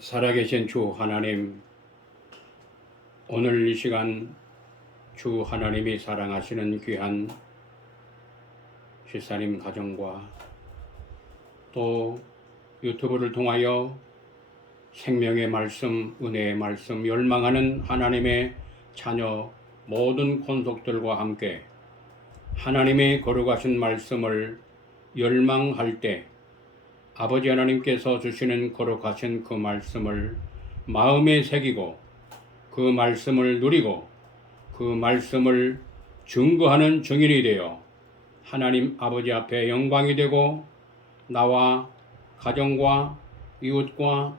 살아계신 주 하나님, 오늘 이 시간 주 하나님이 사랑하시는 귀한 집사님 가정과 또 유튜브를 통하여 생명의 말씀, 은혜의 말씀, 열망하는 하나님의 자녀 모든 권속들과 함께 하나님의 거룩하신 말씀을 열망할 때 아버지 하나님께서 주시는 거룩하신 그 말씀을 마음에 새기고 그 말씀을 누리고 그 말씀을 증거하는 증인이 되어 하나님 아버지 앞에 영광이 되고 나와 가정과 이웃과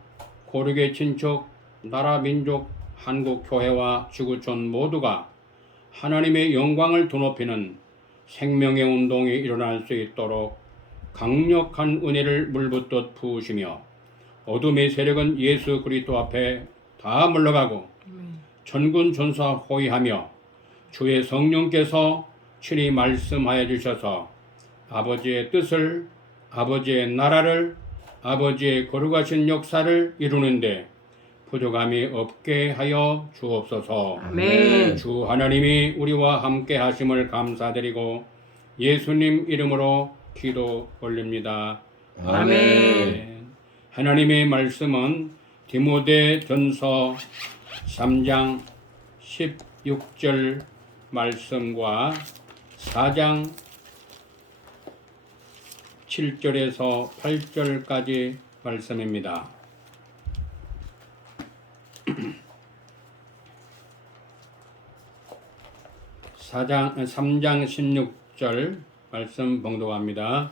고르게 친척, 나라 민족, 한국 교회와 지구촌 모두가 하나님의 영광을 드높이는 생명의 운동이 일어날 수 있도록 강력한 은혜를 물붓듯 부으시며 어둠의 세력은 예수 그리스도 앞에 다 물러가고 천군 천사 호위하며 주의 성령께서 친히 말씀하여 주셔서 아버지의 뜻을, 아버지의 나라를, 아버지의 거룩하신 역사를 이루는데 부족함이 없게 하여 주옵소서. 아멘. 주 하나님이 우리와 함께 하심을 감사드리고 예수님 이름으로 기도 올립니다. 아멘. 하나님의 말씀은 디모데전서 3장 16절 말씀과 4장 7절에서 8절까지 말씀입니다. 3장 16절 말씀 봉독합니다.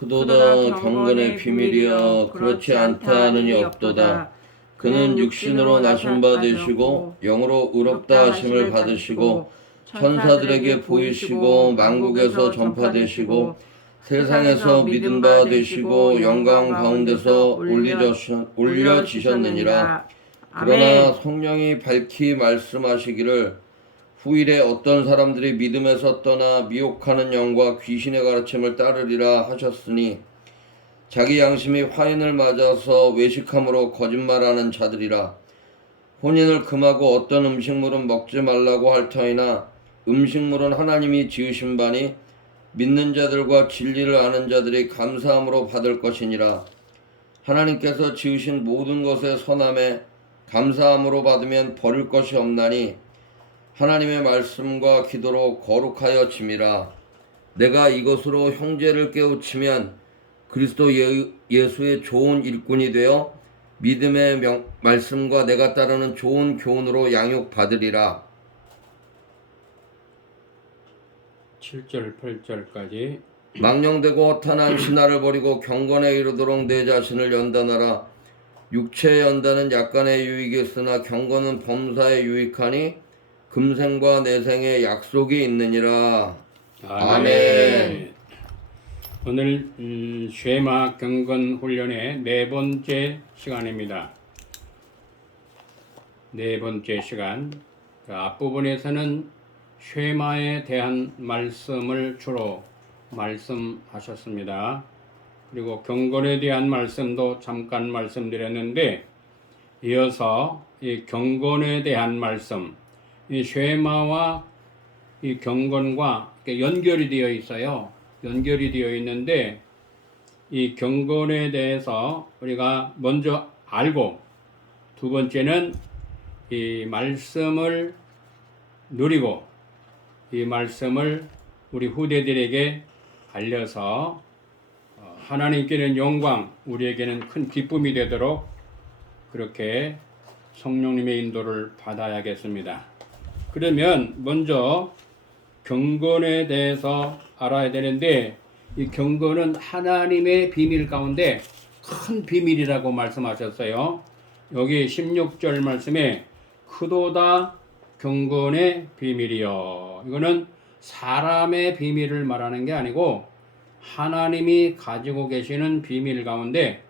그도다 경건의 비밀이여 그렇지 않다 하느니 없도다. 그는 육신으로 나신 바 되시고 영으로 의롭다 하심을 받으시고 천사들에게 보이시고 만국에서 전파되시고 세상에서 믿은 바 되시고 영광 가운데서 올려지셨느니라. 그러나 성령이 밝히 말씀하시기를 후일에 어떤 사람들이 믿음에서 떠나 미혹하는 영과 귀신의 가르침을 따르리라 하셨으니 자기 양심이 화인을 맞아서 외식함으로 거짓말하는 자들이라. 혼인을 금하고 어떤 음식물은 먹지 말라고 할 터이나 음식물은 하나님이 지으신 바니 믿는 자들과 진리를 아는 자들이 감사함으로 받을 것이니라. 하나님께서 지으신 모든 것의 선함에 감사함으로 받으면 버릴 것이 없나니 하나님의 말씀과 기도로 거룩하여 짐이라. 내가 이것으로 형제를 깨우치면 그리스도 예수의 좋은 일꾼이 되어 믿음의 말씀과 내가 따르는 좋은 교훈으로 양육받으리라. 7절 8절까지 망령되고 허탄한 신화를 버리고 경건에 이르도록 내 자신을 연단하라. 육체의 연단은 약간의 유익이 있으나 경건은 범사에 유익하니 금생과 내생의 약속이 있느니라. 아멘. 오늘 쉐마 경건 훈련의 네 번째 시간입니다. 네 번째 시간. 그 앞부분에서는 쉐마에 대한 말씀을 주로 말씀하셨습니다. 그리고 경건에 대한 말씀도 잠깐 말씀드렸는데 이어서 이 경건에 대한 말씀, 이 쉐마와 이 경건과 연결이 되어 있어요. 연결이 되어 있는데 이 경건에 대해서 우리가 먼저 알고 두 번째는 이 말씀을 누리고 이 말씀을 우리 후대들에게 알려서 하나님께는 영광, 우리에게는 큰 기쁨이 되도록 그렇게 성령님의 인도를 받아야겠습니다. 그러면 먼저 경건에 대해서 알아야 되는데 이 경건은 하나님의 비밀 가운데 큰 비밀이라고 말씀하셨어요. 여기 16절 말씀에 크도다 경건의 비밀이요. 이거는 사람의 비밀을 말하는 게 아니고 하나님이 가지고 계시는 비밀 가운데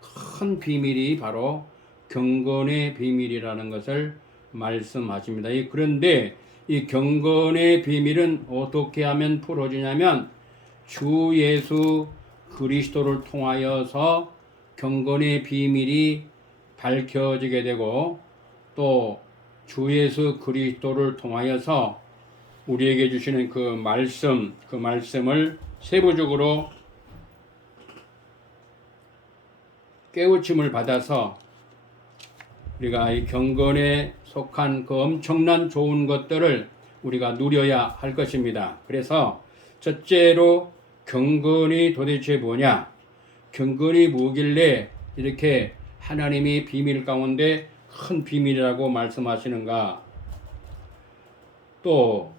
큰 비밀이 바로 경건의 비밀이라는 것을 말씀하십니다. 그런데 이 경건의 비밀은 어떻게 하면 풀어지냐면 주 예수 그리스도를 통하여서 경건의 비밀이 밝혀지게 되고 또 주 예수 그리스도를 통하여서 우리에게 주시는 그 말씀을 세부적으로 깨우침을 받아서 우리가 이 경건에 속한 그 엄청난 좋은 것들을 우리가 누려야 할 것입니다. 그래서 첫째로 경건이 도대체 뭐냐? 경건이 뭐길래 이렇게 하나님이 비밀 가운데 큰 비밀이라고 말씀하시는가? 또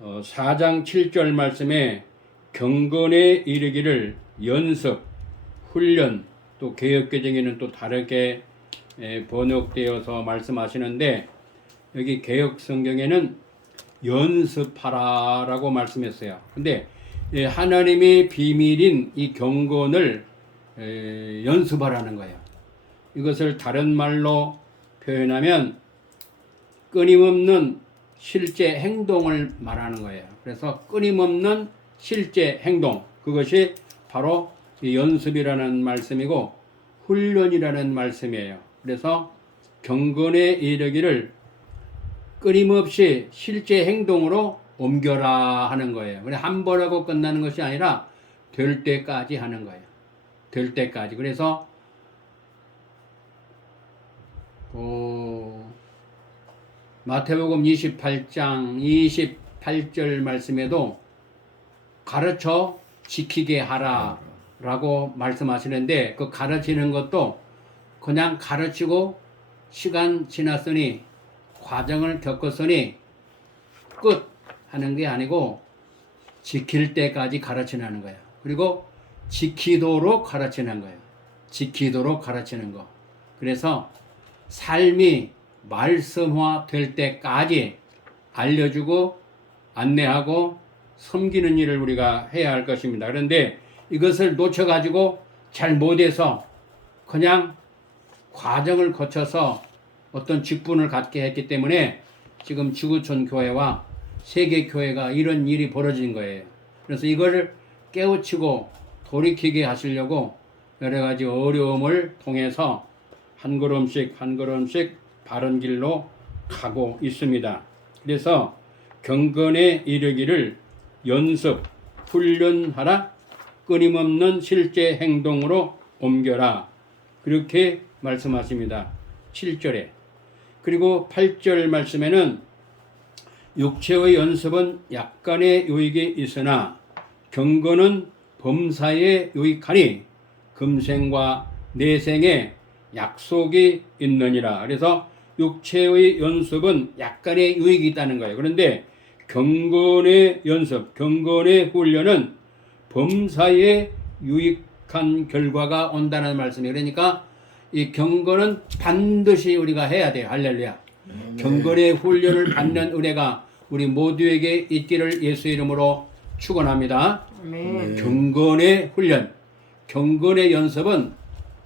4장 7절 말씀에 경건에 이르기를 연습, 훈련, 또 개역개정에는 또 다르게 번역되어서 말씀하시는데 여기 개역 성경에는 연습하라 라고 말씀했어요. 근데 하나님의 비밀인 이 경건을 연습하라는 거예요. 이것을 다른 말로 표현하면 끊임없는 실제 행동을 말하는 거예요. 그래서 끊임없는 실제 행동, 그것이 바로 이 연습이라는 말씀이고 훈련이라는 말씀이에요. 그래서 경건에 이르기를 끊임없이 실제 행동으로 옮겨라 하는 거예요. 그래 한 번 하고 끝나는 것이 아니라 될 때까지 하는 거예요. 될 때까지. 그래서 마태복음 28장 28절 말씀에도 가르쳐 지키게 하라 라고 말씀하시는데 그 가르치는 것도 그냥 가르치고 시간 지났으니 과정을 겪었으니 끝 하는 게 아니고 지킬 때까지 가르치는 거예요. 그리고 지키도록 가르치는 거예요. 지키도록 가르치는 거. 그래서 삶이 말씀화 될 때까지 알려주고 안내하고 섬기는 일을 우리가 해야 할 것입니다. 그런데 이것을 놓쳐가지고 잘 못해서 그냥 과정을 거쳐서 어떤 직분을 갖게 했기 때문에 지금 지구촌 교회와 세계교회가 이런 일이 벌어진 거예요. 그래서 이걸 깨우치고 돌이키게 하시려고 여러 가지 어려움을 통해서 한 걸음씩 한 걸음씩 바른 길로 가고 있습니다. 그래서 경건에 이르기를 연습, 훈련하라, 끊임없는 실제 행동으로 옮겨라. 그렇게 말씀하십니다. 7절에. 그리고 8절 말씀에는 육체의 연습은 약간의 유익이 있으나 경건은 범사에 유익하니 금생과 내생에 약속이 있느니라. 그래서 육체의 연습은 약간의 유익이 있다는 거예요. 그런데 경건의 연습, 경건의 훈련은 범사에 유익한 결과가 온다는 말씀이에요. 그러니까 이 경건은 반드시 우리가 해야 돼요. 할렐루야. 경건의 훈련을 받는 은혜가 우리 모두에게 있기를 예수 이름으로 축원합니다. 경건의 훈련, 경건의 연습은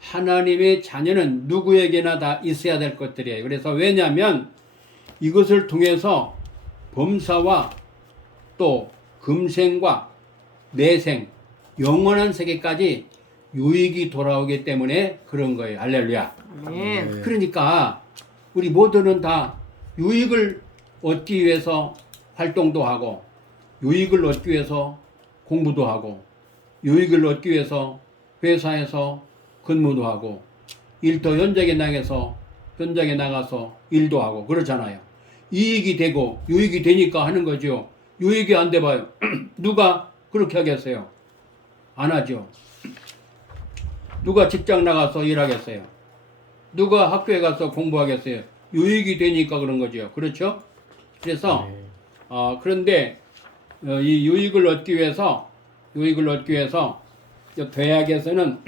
하나님의 자녀는 누구에게나 다 있어야 될 것들이에요. 그래서 왜냐하면 이것을 통해서 범사와 또 금생과 내생, 영원한 세계까지 유익이 돌아오기 때문에 그런 거예요. 할렐루야. 그러니까 우리 모두는 다 유익을 얻기 위해서 활동도 하고 유익을 얻기 위해서 공부도 하고 유익을 얻기 위해서 회사에서 근무도 하고 일터 현장에 나가서 일도 하고 그렇잖아요. 이익이 되고 유익이 되니까 하는 거죠. 유익이 안 돼 봐요. 누가 그렇게 하겠어요? 안 하죠. 누가 직장 나가서 일하겠어요? 누가 학교에 가서 공부하겠어요? 유익이 되니까 그런 거죠. 그렇죠? 그래서 그런데 이 유익을 얻기 위해서 대학에서는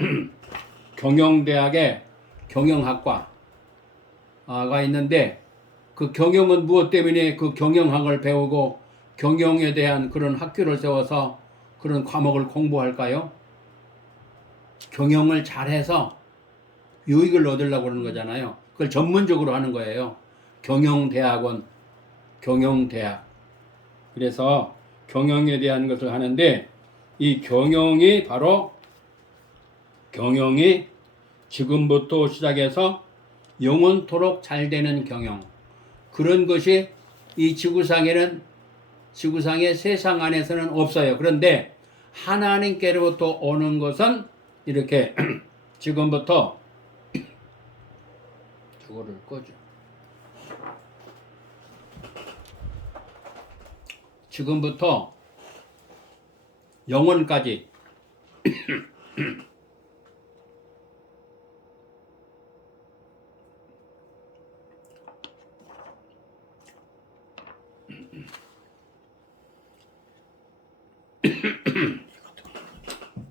경영대학에 경영학과가 있는데 그 경영은 무엇 때문에 그 경영학을 배우고 경영에 대한 그런 학교를 세워서 그런 과목을 공부할까요? 경영을 잘해서 유익을 얻으려고 그러는 거잖아요. 그걸 전문적으로 하는 거예요. 경영대학원, 경영대학. 그래서 경영에 대한 것을 하는데 이 경영이 지금부터 시작해서 영원토록 잘 되는 경영, 그런 것이 이 지구상의 세상 안에서는 없어요. 그런데 하나님께로부터 오는 것은 이렇게 지금부터 저거를 꺼줘. 지금부터 영원까지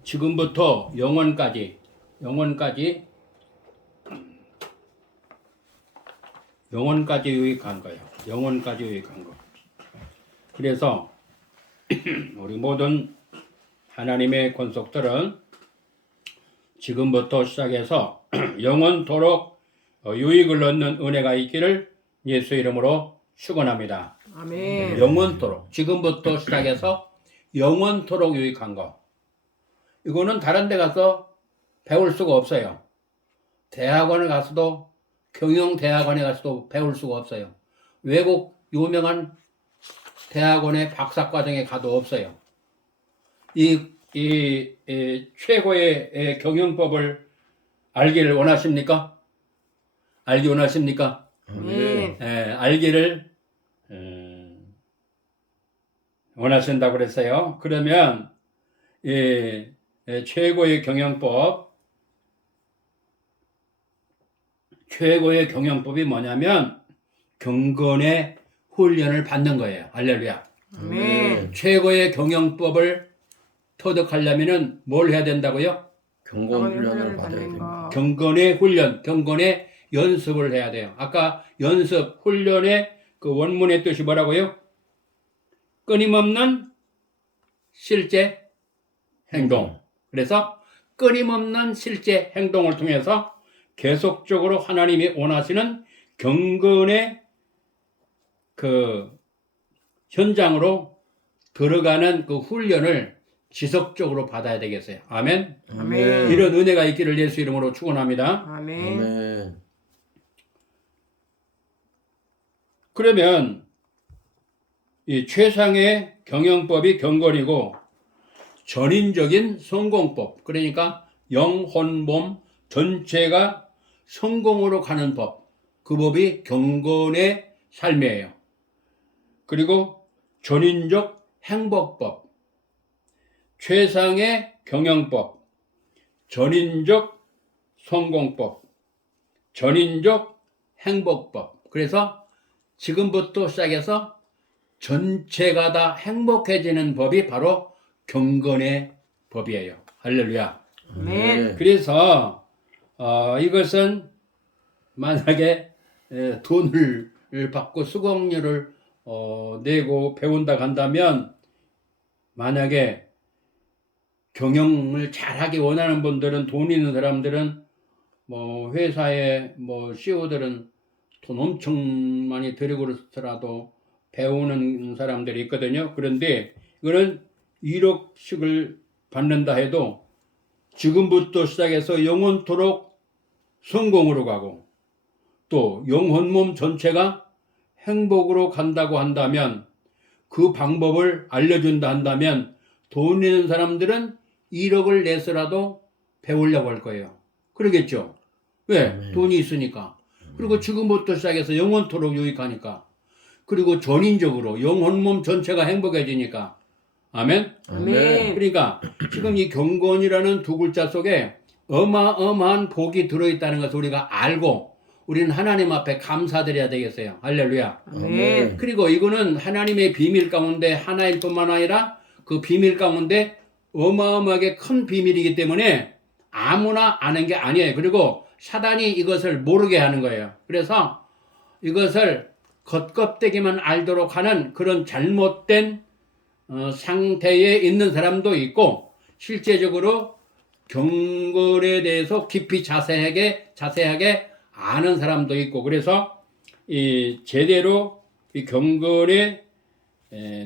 지금부터 영원까지 유익한 거예요. 영원까지 유익한 거. 그래서 우리 모든 하나님의 권속들은 지금부터 시작해서 영원토록 유익을 얻는 은혜가 있기를 예수 이름으로 축원합니다. 아멘. 영원토록, 지금부터 시작해서 영원토록 유익한 거. 이거는 다른 데 가서 배울 수가 없어요. 대학원에 가서도, 경영대학원에 가서도 배울 수가 없어요. 외국 유명한 대학원의 박사과정에 가도 없어요. 이 최고의 경영법을 알기를 원하십니까? 알기 원하십니까? 아멘. 알기를 원하신다고 그랬어요. 그러면 최고의 경영법이 뭐냐면 경건의 훈련을 받는 거예요. 할렐루야. 아멘. 최고의 경영법을 터득하려면은 뭘 해야 된다고요? 경건 훈련을 받아야 받는 됩니다. 거. 경건의 훈련, 경건의 연습을 해야 돼요. 아까 연습, 훈련의 그 원문의 뜻이 뭐라고요? 끊임없는 실제 행동. 그래서 끊임없는 실제 행동을 통해서 계속적으로 하나님이 원하시는 경건의 그 현장으로 들어가는 그 훈련을 지속적으로 받아야 되겠어요. 아멘. 아멘. 이런 은혜가 있기를 예수 이름으로 축원합니다. 아멘. 아멘. 그러면 이 최상의 경영법이 경건이고 전인적인 성공법, 그러니까 영혼 몸 전체가 성공으로 가는 법, 그 법이 경건의 삶이에요. 그리고 전인적 행복법, 최상의 경영법, 전인적 성공법, 전인적 행복법. 그래서 지금부터 시작해서 전체가 다 행복해지는 법이 바로 경건의 법이에요. 할렐루야. 아멘. 그래서 이것은 만약에 돈을 받고 수강료를 내고 배운다 한다면, 만약에 경영을 잘하기 원하는 분들은, 돈 있는 사람들은, 뭐 회사의 뭐 CEO들은 돈 엄청 많이 들이고 그렇더라도 배우는 사람들이 있거든요. 그런데 이거는 1억씩을 받는다 해도 지금부터 시작해서 영원토록 성공으로 가고, 또 영혼 몸 전체가 행복으로 간다고 한다면, 그 방법을 알려준다 한다면 돈 있는 사람들은 1억을 내서라도 배우려고 할 거예요. 그러겠죠? 왜? 돈이 있으니까. 그리고 지금부터 시작해서 영원토록 유익하니까. 그리고 전인적으로 영혼 몸 전체가 행복해지니까. 아멘? 아멘. 그러니까 지금 이 경건이라는 두 글자 속에 어마어마한 복이 들어있다는 것을 우리가 알고 우리는 하나님 앞에 감사드려야 되겠어요. 할렐루야. 아멘. 그리고 이거는 하나님의 비밀 가운데 하나일 뿐만 아니라 그 비밀 가운데 어마어마하게 큰 비밀이기 때문에 아무나 아는 게 아니에요. 그리고 사단이 이것을 모르게 하는 거예요. 그래서 이것을 겉껍데기만 알도록 하는 그런 잘못된 상태에 있는 사람도 있고, 실제적으로 경건에 대해서 깊이 자세하게 아는 사람도 있고, 그래서 이 제대로 이 경건의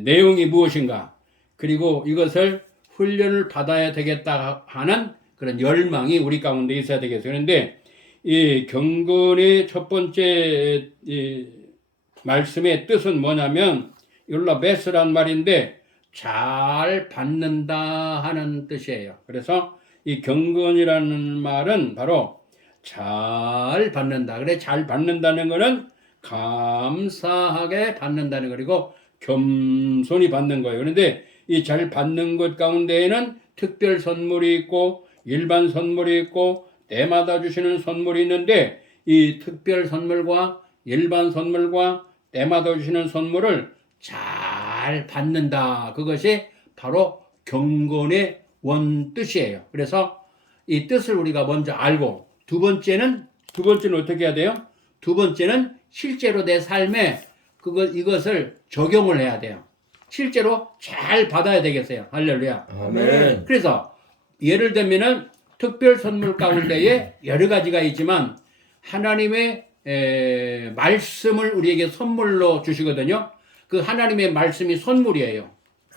내용이 무엇인가, 그리고 이것을 훈련을 받아야 되겠다 하는 그런 열망이 우리 가운데 있어야 되겠어요. 그런데 이 경건의 첫 번째 이 말씀의 뜻은 뭐냐면 이걸로 메스란 말인데 잘 받는다 하는 뜻이에요. 그래서 이 경건이라는 말은 바로 잘 받는다. 그래 잘 받는다는 거는 감사하게 받는다는 거 그리고 겸손히 받는 거예요. 그런데 이 잘 받는 것 가운데에는 특별 선물이 있고 일반 선물이 있고 때마다 주시는 선물이 있는데 이 특별 선물과 일반 선물과 때마다 주시는 선물을 잘 받는다. 그것이 바로 경건의 원뜻이에요. 그래서 이 뜻을 우리가 먼저 알고 두 번째는 어떻게 해야 돼요? 두 번째는 실제로 내 삶에 이것을 적용을 해야 돼요. 실제로 잘 받아야 되겠어요. 할렐루야. 아멘. 그래서 예를 들면은 특별 선물 가운데에 여러 가지가 있지만 하나님의 말씀을 우리에게 선물로 주시거든요. 그 하나님의 말씀이 선물이에요.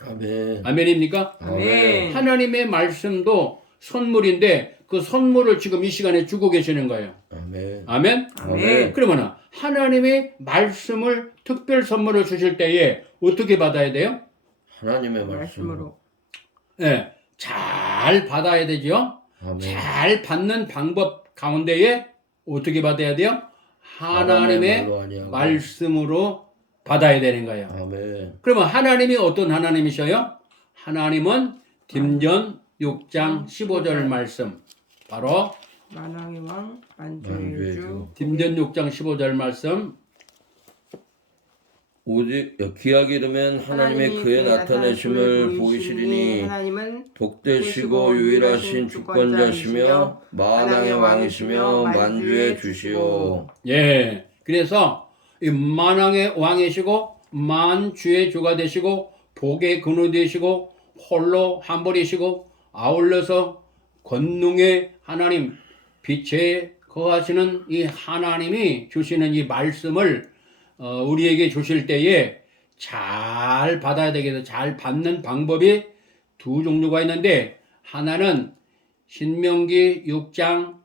아멘. 아멘입니까? 아멘. 하나님의 말씀도 선물인데 그 선물을 지금 이 시간에 주고 계시는 거예요. 아멘. 아멘? 아멘. 그러면 하나님의 말씀을 특별 선물을 주실 때에 어떻게 받아야 돼요? 하나님의 말씀. 말씀으로. 예, 잘 받아야 되죠. 아멘. 잘 받는 방법 가운데에 어떻게 받아야 돼요? 하나님의 말로 아니하고. 말씀으로 받아야 되는 거예요. 아멘. 그러면 하나님이 어떤 하나님이셔요? 하나님은 딤전 6장 15절 말씀 바로 만왕의 왕 만주의 만주의 주 주. 딤전 6장 15절 말씀 오직 귀하게 이르면 하나님의 그의 나타내심을 보이시리니 하나님은 복되시고 유일하신 주권자시며 만왕의 왕이시며 만주의 주시오. 예, 그래서 이 만왕의 왕이시고 만주의 주가 되시고 복의 근원 되시고 홀로 한벌이시고 아울러서 권능의 하나님 빛에 거하시는 이 하나님이 주시는 이 말씀을 우리에게 주실 때에 잘 받아야 되겠어. 잘 받는 방법이 두 종류가 있는데 하나는 신명기 6장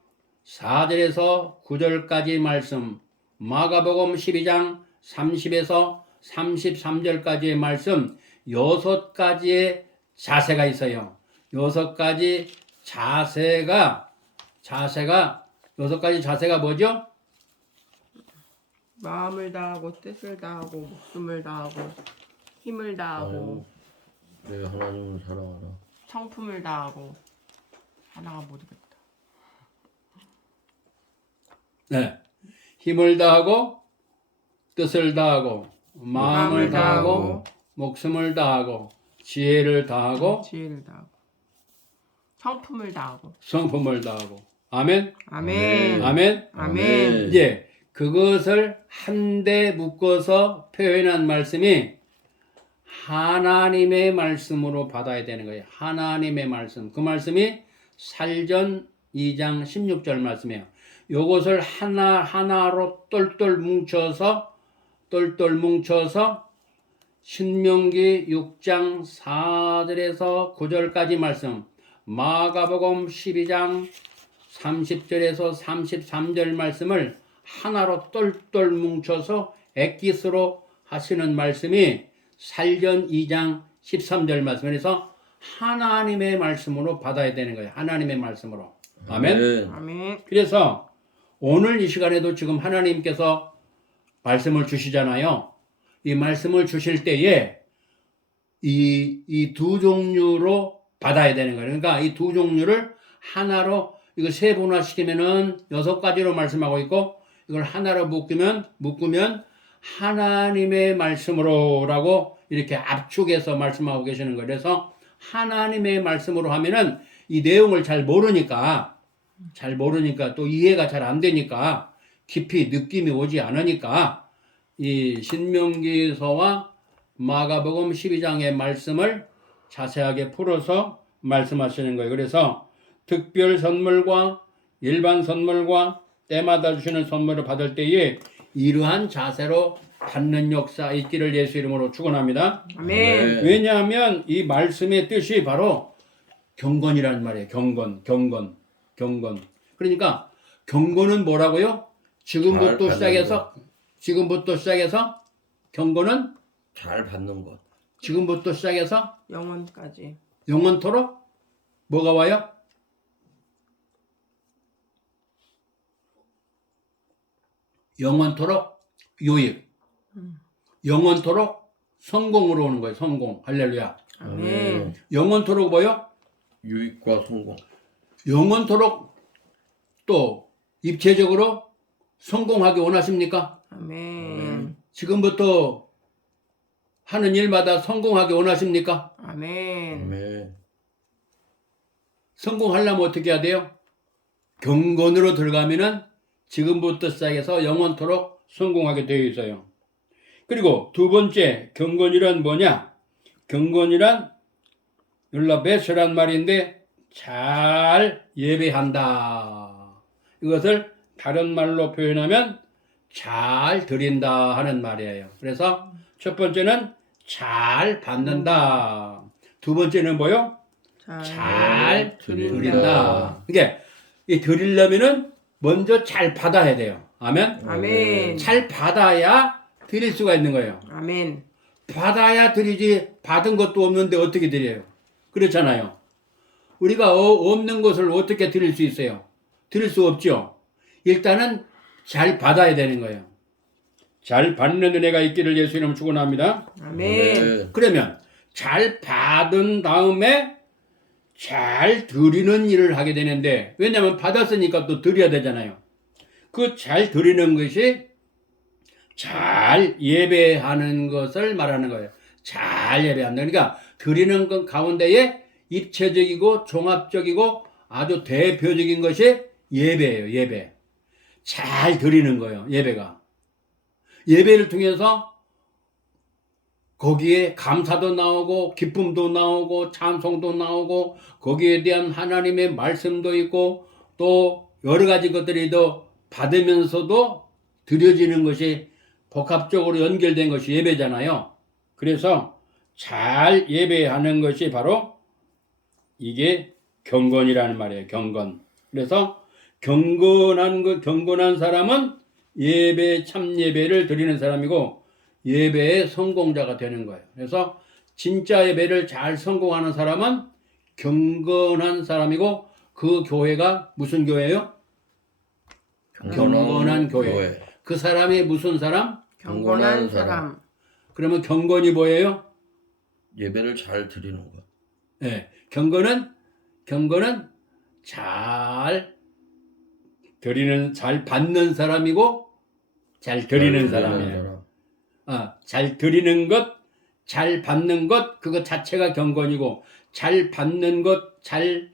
4절에서 9절까지 말씀, 마가복음 12장 30에서 33절까지의 말씀 6가지의 자세가 있어요. 6가지 자세가 6가지 자세가 뭐죠? 마음을 다하고 뜻을 다하고 목숨을 다하고 힘을 다하고 네, 하나님을 사랑하라. 성품을 다하고 하나가 모르겠다. 네. 힘을 다하고 뜻을 다하고 마음을 다하고 목숨을 다하고 지혜를 다하고 지혜를 다하고 성품을 다하고 성품을 다하고 아멘. 아멘. 아멘. 아멘. 이제 그것을 한데 묶어서 표현한 말씀이 하나님의 말씀으로 받아야 되는 거예요. 하나님의 말씀. 그 말씀이 살전 2장 16절 말씀이에요. 요것을 하나로 똘똘 뭉쳐서 신명기 6장 4절에서 9절까지 말씀, 마가복음 12장 30절에서 33절 말씀을 하나로 똘똘 뭉쳐서 엑기스로 하시는 말씀이 살전 2장 13절 말씀. 그래서 하나님의 말씀으로 받아야 되는 거예요. 하나님의 말씀으로. 아멘. 아멘. 그래서 오늘 이 시간에도 지금 하나님께서 말씀을 주시잖아요. 이 말씀을 주실 때에 이 두 종류로 받아야 되는 거예요. 그러니까 이 두 종류를 하나로 이거 세분화시키면은 6가지로 말씀하고 있고 이걸 하나로 묶으면 하나님의 말씀으로라고 이렇게 압축해서 말씀하고 계시는 거예요. 그래서 하나님의 말씀으로 하면은 이 내용을 잘 모르니까 또 이해가 잘 안 되니까 깊이 느낌이 오지 않으니까 이 신명기서와 마가복음 12장의 말씀을 자세하게 풀어서 말씀하시는 거예요. 그래서 특별 선물과 일반 선물과 때마다 주시는 선물을 받을 때에 이러한 자세로 받는 역사 있기를 예수 이름으로 축원합니다. 아멘. 왜냐하면 이 말씀의 뜻이 바로 경건이라는 말이에요. 경건. 그러니까 경고는 뭐라고요? 지금부터 잘 받는 시작해서 경고는 잘 받는 것. 지금부터 시작해서 영원까지. 영원토록 뭐가 와요? 영원토록 유익. 영원토록 성공으로 오는 거예요. 성공. 할렐루야. 아멘. 영원토록 뭐요? 유익과 성공. 영원토록 또 입체적으로 성공하기 원하십니까? 아멘. 지금부터 하는 일마다 성공하기 원하십니까? 아멘. 아멘. 성공하려면 어떻게 해야 돼요? 경건으로 들어가면은 지금부터 시작해서 영원토록 성공하게 되어 있어요. 그리고 두 번째 경건이란 뭐냐? 경건이란 율라베스란 말인데 잘 예배한다. 이것을 다른 말로 표현하면 잘 드린다 하는 말이에요. 그래서 첫 번째는 잘 받는다. 두 번째는 뭐요? 잘 드린다. 그러니까 이 드리려면은 먼저 잘 받아야 돼요. 아멘. 아멘. 잘 받아야 드릴 수가 있는 거예요. 아멘. 받아야 드리지 받은 것도 없는데 어떻게 드려요? 그렇잖아요. 우리가 없는 것을 어떻게 드릴 수 있어요? 드릴 수 없죠. 일단은 잘 받아야 되는 거예요. 잘 받는 은혜가 있기를 예수 이름 축원합니다. 아멘. 그러면 잘 받은 다음에 잘 드리는 일을 하게 되는데 왜냐하면 받았으니까 또 드려야 되잖아요. 그 잘 드리는 것이 잘 예배하는 것을 말하는 거예요. 잘 예배한다. 그러니까 드리는 것 가운데에 입체적이고 종합적이고 아주 대표적인 것이 예배예요. 예배. 잘 드리는 거예요. 예배가. 예배를 통해서 거기에 감사도 나오고 기쁨도 나오고 찬송도 나오고 거기에 대한 하나님의 말씀도 있고 또 여러 가지 것들이 더 받으면서도 드려지는 것이 복합적으로 연결된 것이 예배잖아요. 그래서 잘 예배하는 것이 바로 이게 경건이라는 말이에요. 경건. 그래서 경건한 사람은 예배 참 예배를 드리는 사람이고 예배의 성공자가 되는 거예요. 그래서 진짜 예배를 잘 성공하는 사람은 경건한 사람이고 그 교회가 무슨 교회예요? 경건한 교회. 그 사람이 무슨 사람? 경건한 사람. 그러면 경건이 뭐예요? 예배를 잘 드리는 것. 네, 경건은 잘 드리는, 잘 받는 사람이고 잘 드리는 사람이에요. 잘 드리는 것, 잘 받는 것, 그것 자체가 경건이고, 잘 받는 것, 잘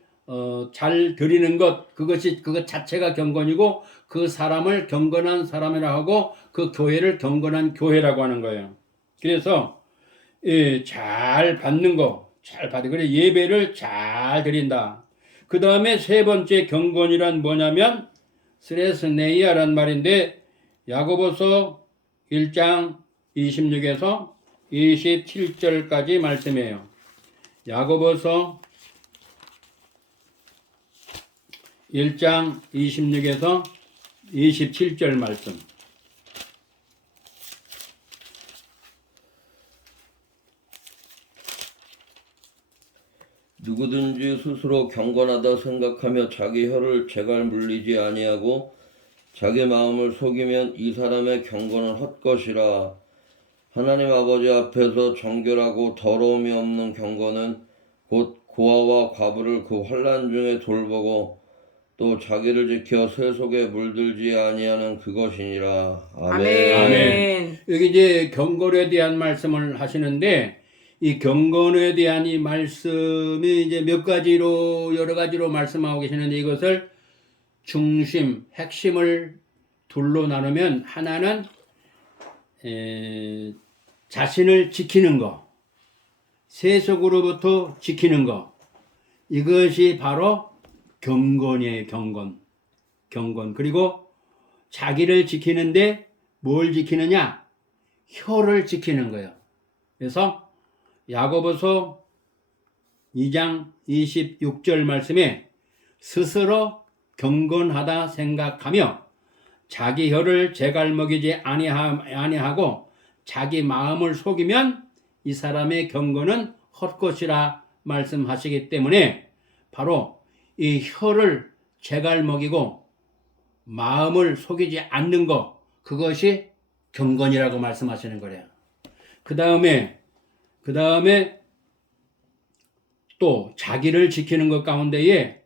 드리는 것, 그것 자체가 경건이고, 그 사람을 경건한 사람이라 하고, 그 교회를 경건한 교회라고 하는 거예요. 그래서, 잘 받는 거, 그래, 예배를 잘 드린다. 그 다음에 세 번째 경건이란 뭐냐면, 스레스네이아란 말인데, 야고보서 1장 26에서 27절까지 말씀이에요. 야고보서 1장 26에서 27절 말씀. 누구든지 스스로 경건하다 생각하며 자기 혀를 제갈 물리지 아니하고 자기 마음을 속이면 이 사람의 경건은 헛것이라. 하나님 아버지 앞에서 정결하고 더러움이 없는 경건은 곧 고아와 과부를 그 환난 중에 돌보고 또 자기를 지켜 새 속에 물들지 아니하는 그것이니라. 아멘. 아멘. 여기 이제 경건에 대한 말씀을 하시는데 이 경건에 대한 이 말씀이 이제 몇 가지로 여러 가지로 말씀하고 계시는데 이것을 중심, 핵심을 둘로 나누면 하나는 자신을 지키는 거, 세속으로부터 지키는 거, 이것이 바로 경건이에요. 경건. 그리고 자기를 지키는데 뭘 지키느냐? 혀를 지키는 거예요. 그래서 야고보서 2장 26절 말씀에 스스로 경건하다 생각하며 자기 혀를 제갈먹이지 아니하고 자기 마음을 속이면 이 사람의 경건은 헛것이라 말씀하시기 때문에 바로 이 혀를 제갈먹이고 마음을 속이지 않는 것, 그것이 경건이라고 말씀하시는 거래요. 그 다음에 또 자기를 지키는 것 가운데에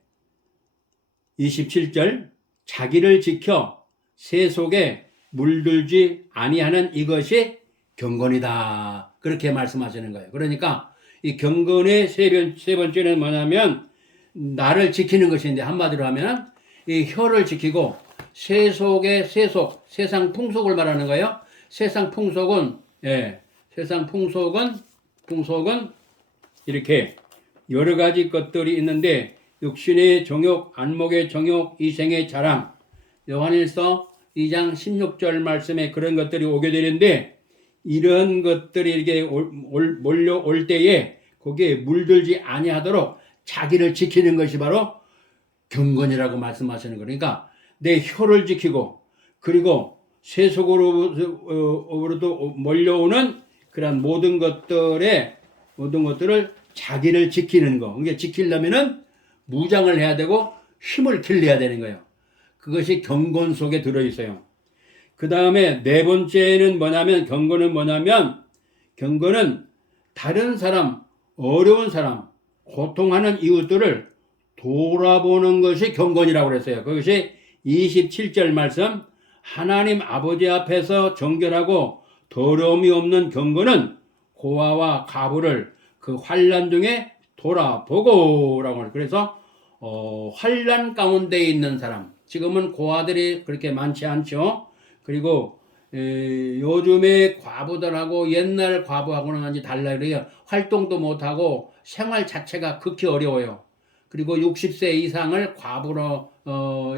27절 자기를 지켜 세속에 물들지 아니하는 이것이 경건이다. 그렇게 말씀하시는 거예요. 그러니까 이 경건의 세 번째는 뭐냐면 나를 지키는 것인데, 한마디로 하면 이 혀를 지키고 세상 풍속을 말하는 거예요. 세상 풍속은 이렇게 여러 가지 것들이 있는데, 육신의 정욕, 안목의 정욕, 이생의 자랑, 요한일서 2장 16절 말씀에 그런 것들이 오게 되는데, 이런 것들이 이렇게 몰려올 때에 거기에 물들지 아니하도록 자기를 지키는 것이 바로 경건이라고 말씀하시는 거예요. 그러니까 내 혀를 지키고, 그리고 세속으로부터 몰려오는 그런 모든 것들을 자기를 지키는 거. 그게 지키려면은 무장을 해야 되고 힘을 길러야 되는 거예요. 그것이 경건 속에 들어있어요. 그 다음에 네 번째는 뭐냐면, 경건은 다른 사람, 어려운 사람, 고통하는 이웃들을 돌아보는 것이 경건이라고 그랬어요. 그것이 27절 말씀, 하나님 아버지 앞에서 정결하고 더러움이 없는 경건은 고아와 가부를 그 환난 중에 돌아보고라고 해요. 그래서 환난 가운데 있는 사람, 지금은 고아들이 그렇게 많지 않죠. 그리고 요즘에 과부들하고 옛날 과부하고는 완전히 달라요. 그래요. 활동도 못하고 생활 자체가 극히 어려워요. 그리고 60세 이상을 과부로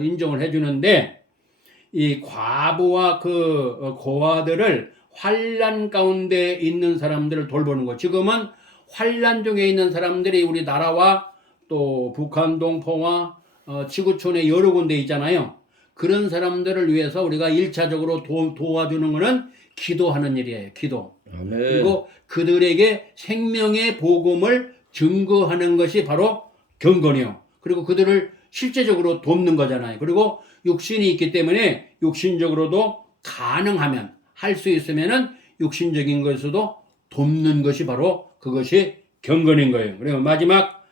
인정을 해주는데, 이 과부와 그 고아들을 환난 가운데 있는 사람들을 돌보는 거. 지금은 환난 중에 있는 사람들이 우리나라와 또 북한 동포와 지구촌에 여러 군데 있잖아요. 그런 사람들을 위해서 우리가 1차적으로 도와주는 것은 기도하는 일이에요. 기도. 아멘. 그리고 그들에게 생명의 복음을 증거하는 것이 바로 경건이요. 그리고 그들을 실제적으로 돕는 거잖아요. 그리고 육신이 있기 때문에 육신적으로도 가능하면, 할 수 있으면은 육신적인 것에서도 돕는 것이 바로 그것이 경건인 거예요. 그리고 마지막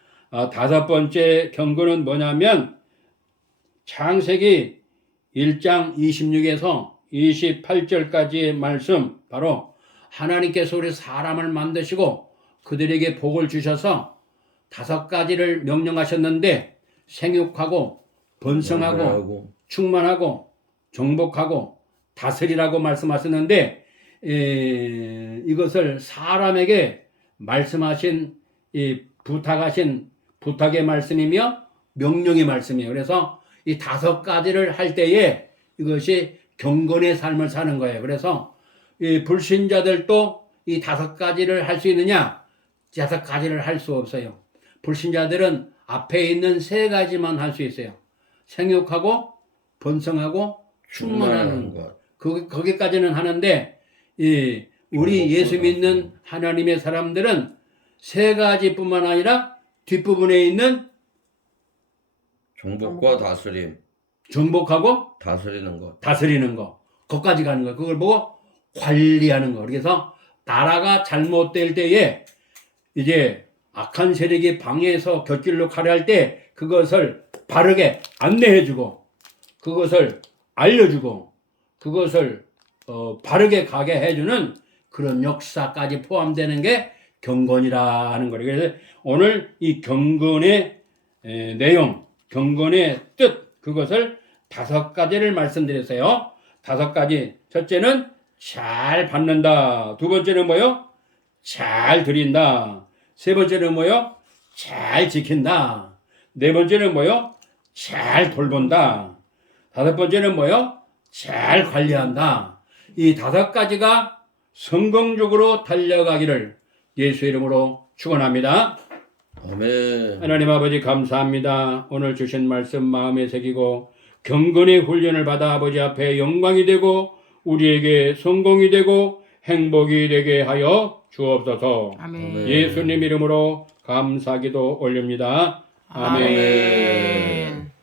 다섯 번째 경건은 뭐냐면, 창세기 1장 26에서 28절까지의 말씀, 바로 하나님께서 우리 사람을 만드시고 그들에게 복을 주셔서 5가지를 명령하셨는데, 생육하고 번성하고 충만하고 정복하고 다스리라고 말씀하셨는데, 이것을 사람에게 말씀하신 부탁하신 부탁의 말씀이며 명령의 말씀이에요. 그래서 이 5가지를 할 때에 이것이 경건의 삶을 사는 거예요. 그래서 이 불신자들도 이 5가지를 할 수 있느냐? 5가지를 할 수 없어요. 불신자들은 앞에 있는 3가지만 할 수 있어요. 생육하고 번성하고 충만하는 것. 거기까지는 하는데, 우리 예수 믿는 하나님의 사람들은 3가지뿐만 아니라 뒷부분에 있는 정복과 다스림. 정복하고 다스리는 것. 거기까지 가는 거. 그걸 보고 관리하는 거. 그래서 나라가 잘못될 때에 이제 악한 세력이 방해해서 곁길로 가려 할 때 그것을 바르게 안내해주고, 그것을 알려주고, 그것을 바르게 가게 해주는 그런 역사까지 포함되는 게 경건이라 하는 거예요. 그래서 오늘 이 경건의 내용, 경건의 뜻, 그것을 5가지를 말씀드렸어요. 5가지. 첫째는 잘 받는다. 두 번째는 뭐요? 잘 드린다. 세 번째는 뭐요? 잘 지킨다. 네 번째는 뭐요? 잘 돌본다. 5번째는 뭐요? 잘 관리한다. 이 5가지가 성공적으로 달려가기를 예수 이름으로 축원합니다. 아멘. 하나님 아버지 감사합니다. 오늘 주신 말씀 마음에 새기고 경건의 훈련을 받아 아버지 앞에 영광이 되고 우리에게 성공이 되고 행복이 되게 하여 주옵소서. 아멘. 예수님 이름으로 감사기도 올립니다. 아멘. 아멘.